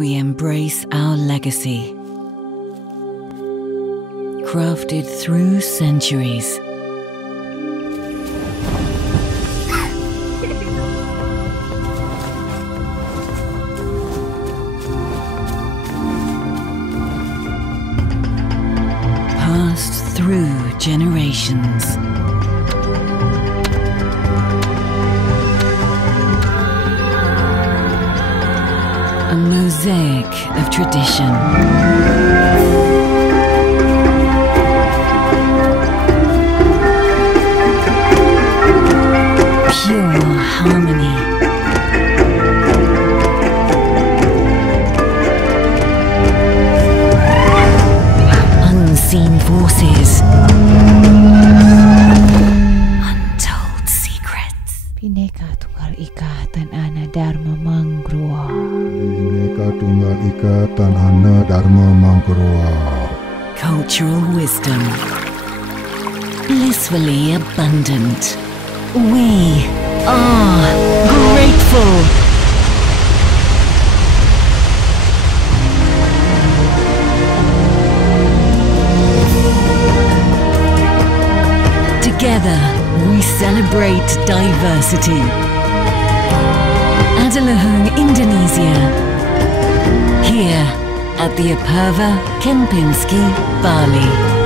we embrace our legacy, crafted through centuries. Passed through generations. A mosaic of tradition. Pure harmony. Unseen forces. Untold secrets. Bineka Tunggal Ika Tan Ana Dharma Manggruwa. Bineka Tunggal Ika Tan Ana Dharma Manggruwa. Cultural wisdom. Blissfully abundant. We are grateful. Together, we celebrate diversity. Adalahung, Indonesia. Here at the Apurva Kempinski Bali.